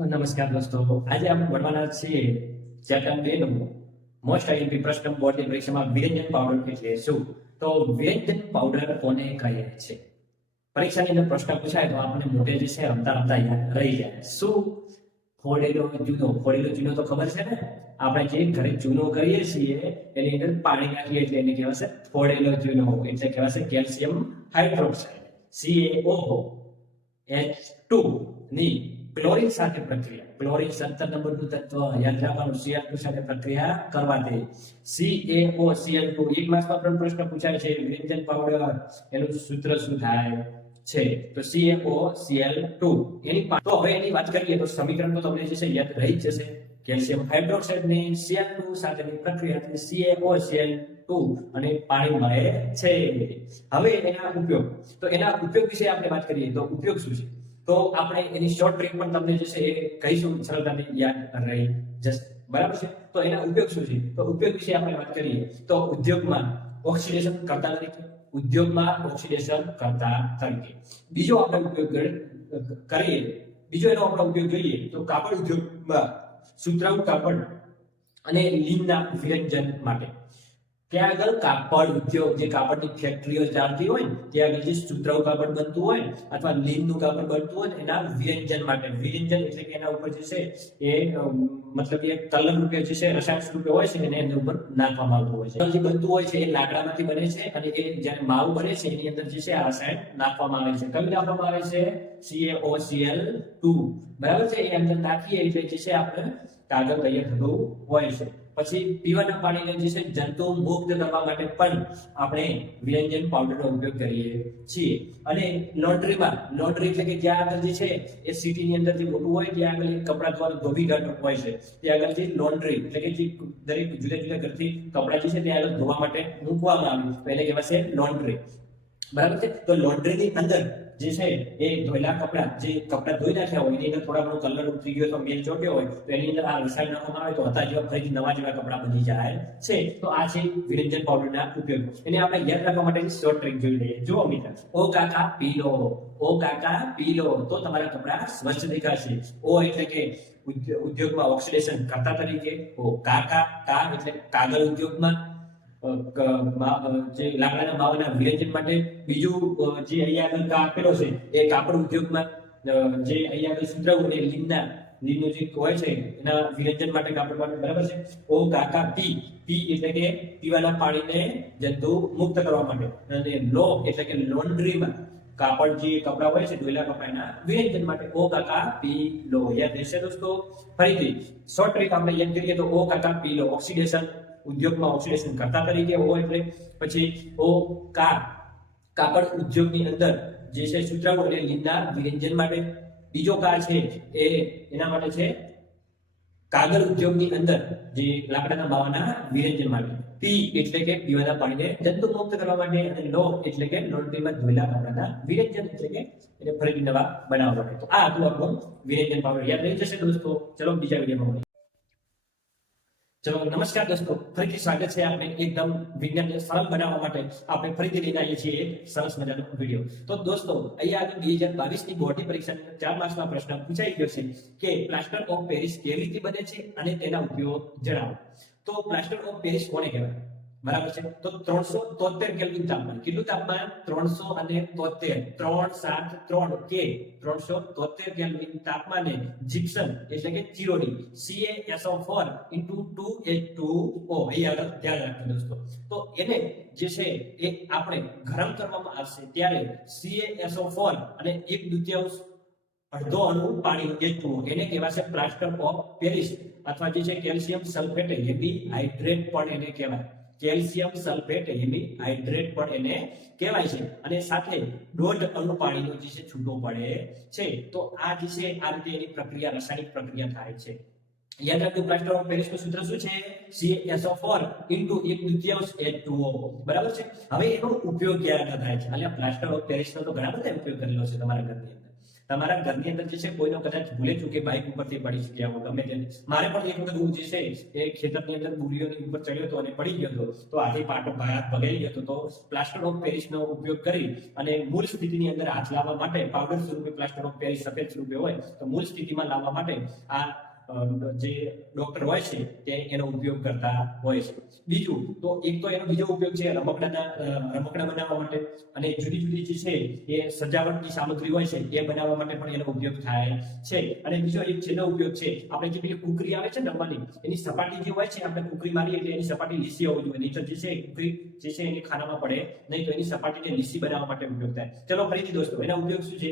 નમસ્કાર દોસ્તો, આજે આપણે ભણવાના છીએ ચેપ્ટર 2 નું મોસ્ટ આઈએમપી પ્રશ્ન બોર્ડની પરીક્ષામાં વ્યંજન પાવડર એટલે શું. તો વ્યંજન પાવડર કોને કહે છે? પરીક્ષાની અંદર પ્રશ્ન પૂછાય તો આપણે મોઢે જે છે રમતા રમતા યાદ રહી જાય. શું? ફોડેલો ચૂનો. ફોડેલો ચૂનો તો ખબર છે ને, આપણે જે ઘરે ચૂનો કરીએ છીએ એની અંદર પાણી નાખીએ એટલે એને કહેવાશે ફોડેલો ચૂનો, એટલે કહેવાશે કેલ્શિયમ હાઇડ્રોક્સાઇડ CaOH2 ની ક્લોરીન સાથે પ્રક્રિયા. ક્લોરીન 17 નંબરનું તત્વ યાદ રાખવાનું, Cl2 સાથે પ્રક્રિયા કરવાથી CaOCl2. એક માર્ક્સમાં પણ પ્રશ્ન પૂછાય છે વ્યંજન પાવડર, એનું સૂત્ર શું થાય છે? તો CaOCl2 તો હવે એની વાત કરીએ તો સમીકરણ તો તમને જે છે યાદ રહી જ જશે. કેલ્શિયમ હાઇડ્રોક્સાઇડ ની Cl2 સાથેની પ્રક્રિયાથી CaOCl2 અને પાણી મળે છે. હવે એના ઉપયોગ વિશે આપણે વાત કરીએ તો ઉપયોગ શું છે? તો આપણે એની શોર્ટ ટ્રીક પણ તમને જે છે એ કહીશું, સરળતાથી યાદ રહી જશે. બરાબર છે? તો એના ઉપયોગ શું છે? તો ઉપયોગ વિશે આપણે વાત કરીએ તો ઉદ્યોગમાં ઓક્સિડેશન કરતા તરીકે. બીજો આપણે ઉપયોગ જોઈએ તો કાપડ ઉદ્યોગમાં સુતરાઉ કાપડ અને લીનના વ્યંજન માટે. ત્યાં આગળ કાપડ ઉદ્યોગ, જે કાપડની ફેક્ટરીઓ ચાલતી હોય ને, ત્યાં આગળ જે સુતરાઉ કાપડ બનતું હોય અથવા લીનનું કાપડ બનતું હોય એના વ્યંજન માટે. વ્યંજન એટલે કે એના ઉપર જે છે એ મતલબ એ કલર રૂપે જે છે રસાયણ રૂપે હોય છે એને એના ઉપર નાખવામાં આવતું હોય છે. જે બનતું હોય છે એ લાકડામાંથી બને છે અને એ જ્યારે માવું બને છે એની અંદર જે છે આ રસાયણ નાખવામાં આવે છે. કયું નાખવામાં આવે છે? CaOCl2. બરાબર છે? એ અંદર નાખીએ એટલે જે છે આપણે કાગળ તૈયાર થતું હોય છે. પછી પીવાના પાણીને જે છે જંતુ મુક્ત કરવા માટે પણ આપણે વ્યંજન પાવડરનો ઉપયોગ કરીએ છીએ. અને લોન્ડ્રી એટલે કે જ્યાં આગળ જે છે એ સિટીની અંદર જે મોટું હોય ત્યાં આગળ કપડા દ્વારા ધોબી ઘાટ હોય છે, ત્યાં આગળ જે લોન્ડ્રી એટલે કે જે દરેક જુદા જુદા ઘરથી કપડા જે છે ત્યાં આગળ ધોવા માટે મૂકવામાં આવે તો એને કહેવાશે લોન્ડ્રી. બરાબર છે? તો લોન્ડ્રીની અંદર જે છે એ ધોયેલા કપડા, જે કપડા ધોઈ નાખ્યા હોય એની અંદર થોડા ઘણો કલર ઉતરી ગયો તો મેલ ચોટ્યો હોય તો એની અંદર આ રસાયણ નાખવામાં આવે તો હતા જેવા ફરીથી નવા જેવા કપડા બની જાય છે. તો આ છે વ્યંજન પાવડરના ઉપયોગ. એને આપણે યાદ રાખવા માટેની શોર્ટ ટ્રીક જોઈ લઈએ. જુઓ મિત્ર, ઓ કાકા પી લો તો તમારા કપડા સ્વચ્છ દેખાશે. ઓ એટલે કે ઉદ્યોગમાં ઓક્સિડેશન કરતા તરીકે. ઓ કાકા એટલે કાગળ ઉદ્યોગમાં જે લાકડાના માવાના વ્યંજન માટે. બીજું જે અહીંયા આગળ આપેલો છે એ કાપડ ઉદ્યોગમાં જે અહીંયા આગળ સુતરાઉ અને લીનનું જે હોય છે એના વ્યંજન માટે, કાપડ માટે. બરાબર છે? ઓ કાકા પી એટલે કે પીવાના પાણીને જંતુ મુક્ત કરવા માટે. અને લો એટલે કે લોન્ડ્રીમાં કાપડ, જે કપડા હોય છે ધોયેલા કપડાના વ્યંજન માટે. ઓ કાકા પી લો. યાદ રહેશે દોસ્તો? ફરીથી શોર્ટ ટ્રીક આપણે યાદ કરીએ તો ઓ કાકા પી લો, ઓક્સિડેશન, ઉદ્યોગમાં ઓક્સિડેશન કરતા તરીકે. ઓ એટલે પછી ઓ કાપડ ઉદ્યોગની અંદર જે છે સુતરાઉ અને લીનના વ્યંજન માટે. બીજો કા છે એ એના માટે છે કાગળ ઉદ્યોગની અંદર જે લાકડાના માવાના વ્યંજન માટે. પી એટલે કે પીવાના પાણીને જંતુ મુક્ત કરવા માટે. અને લો એટલે કે લોન્ડ્રીમાં ધોયેલા કપડાના વ્યંજન એટલે કે એને ફરીથી નવા બનાવવા માટે. તો આ હતું આપણું વ્યંજન પાવડર. યાદ રહી જશે દોસ્તો. ચલો બીજા વિડીયોમાં મળીએ. ચલો નમસ્કાર દોસ્તો, ફરીથી સ્વાગત છે. આપણે એકદમ વિજ્ઞાનને સરળ બનાવવા માટે આપણે ફરીથી લઈને આવીએ છીએ એક સરસ મજાનો વિડીયો. તો દોસ્તો, અહીંયા આગળ 2022 ની બોર્ડની પરીક્ષાની 4 માર્ક્સમાં પ્રશ્ન પૂછાઈ ગયો છે કે પ્લાસ્ટર ઓફ પેરિસ કેવી રીતે બને છે અને તેના ઉપયોગ જણાવો. તો પ્લાસ્ટર ઓફ પેરિસ કોને કહેવાય? બરાબર છે? તો 373 કેલ્વિન તાપમાન. કેટલું તાપમાન? 373 373 કે 373 કેલ્વિન તાપમાને જીપ્સમ એટલે કે ચીરોડી CaSO4 2H2O. અહીં આગળ ધ્યાન રાખજો દોસ્તો. તો એને જે છે એ આપણે ગરમ કરવામાં આવશે ત્યારે CaSO4 અને 1/2 અડધો અણુ પાણી H2O એને કહેવાશે પ્લાસ્ટર ઓફ પેરિસ. અથવા જે છે કેલ્શિયમ સલ્ફેટ હેવી હાઇડ્રેટ પણ એને કહેવાય. કેલ્શિયમ સલ્ફેટ હેવી હાઇડ્રેટ પણ એને કહેવાય છે. અને સાથે 1.5 અણુ પાણીનો જે છે છૂટો પડે છે. તો આ જે છે આ રીતે એની પ્રક્રિયા, રાસાયણિક પ્રક્રિયા થાય છે. યાદ રાખજો, પ્લાસ્ટર ઓફ પેરિસનું સૂત્ર શું છે? CaSO4 1/2 H2O. બરાબર છે? હવે એનો ઉપયોગ ક્યારે થાય છે? એટલે પ્લાસ્ટર ઓફ પેરિસનો તો ઘણા બધા ઉપયોગ કરેલો છે તમારા ઘરની અંદર. તમારા ઘરની અંદર જે છે કોઈનો કદાચ ભૂલે ચૂકે બાઇક ઉપરથી પડી ગયા હોય ગમે તે, મારે પણ એક વખત હું જે છે એ ખેતરની અંદર બુરીઓની ઉપર ચડ્યો હતો અને પડી ગયો હતો, તો આજે પાટો હાથ ભગાઈ ગયો હતો, તો પ્લાસ્ટર ઓફ પેરિસનો ઉપયોગ કરી અને મૂળ સ્થિતિની અંદર હાથ લાવવા માટે પાવડર સ્વરૂપે પ્લાસ્ટર ઓફ પેરિસ સફેદ સ્વરૂપે હોય તો મૂળ સ્થિતિમાં લાવવા માટે આ જે ડોક્ટર હોય છે તે એનો ઉપયોગ કરતા હોય છે. બીજું તો એક તો એનો બીજો ઉપયોગ છે રમકડા બનાવવા માટે, અને જુદી જુદી જે છે એ સજાવટની સામગ્રી હોય છે એ બનાવવા માટે પણ એનો ઉપયોગ થાય છે. અને બીજો એક છેલ્લો ઉપયોગ છે, આપણે જે પેલી કુકરી આવે છે રમવાની, એની સપાટી જે હોય છે, આપણે કુકરી મારીએ એટલે એની સપાટી લીસી હોવી જોઈએ, નહીં તો જે છે કુકરી જે છે એની ખાનામાં પડે નહીં, તો એની સપાટીને લીસી બનાવવા માટે ઉપયોગ થાય. ચલો ફરીથી દોસ્તો, એના ઉપયોગ શું છે?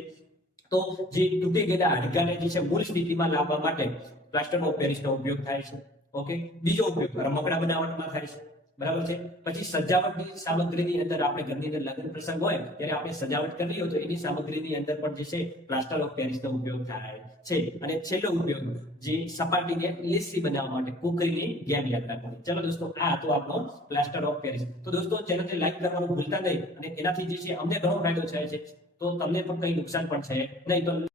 તો જે તૂટી ગયેલા હાડકાને જે છે મૂળ સ્થિતિમાં લાવવા માટે પ્લાસ્ટર ઓફ પેરિસનો ઉપયોગ થાય છે. ઓકે, બીજો ઉપયોગ રમકડા બનાવવામાં થાય છે, બરાબર છે. પછી સજાવટની સામગ્રીની અંદર આપણે ઘરની અંદર લગ્ન પ્રસંગ હોય ત્યારે આપણે સજાવટ કરવી હોય તો એની સામગ્રીની અંદર પણ જે છે પ્લાસ્ટર ઓફ પેરિસનો ઉપયોગ થાય છે. અને છેલ્લો ઉપયોગ જે સપાટીને લીસી બનાવવા માટે કુકરીની ગેમ યાદ રાખવાની. ચલો દોસ્તો, આ હતો આપણો પ્લાસ્ટર ઓફ પેરિસ. તો દોસ્તો, ચેનલને લાઈક કરવાનું ભૂલતા નહીં, અને એનાથી જે છે અમને ઘણો ફાયદો થાય છે, તો તમને પણ કઈ નુકસાન પણ છે નહીં. તો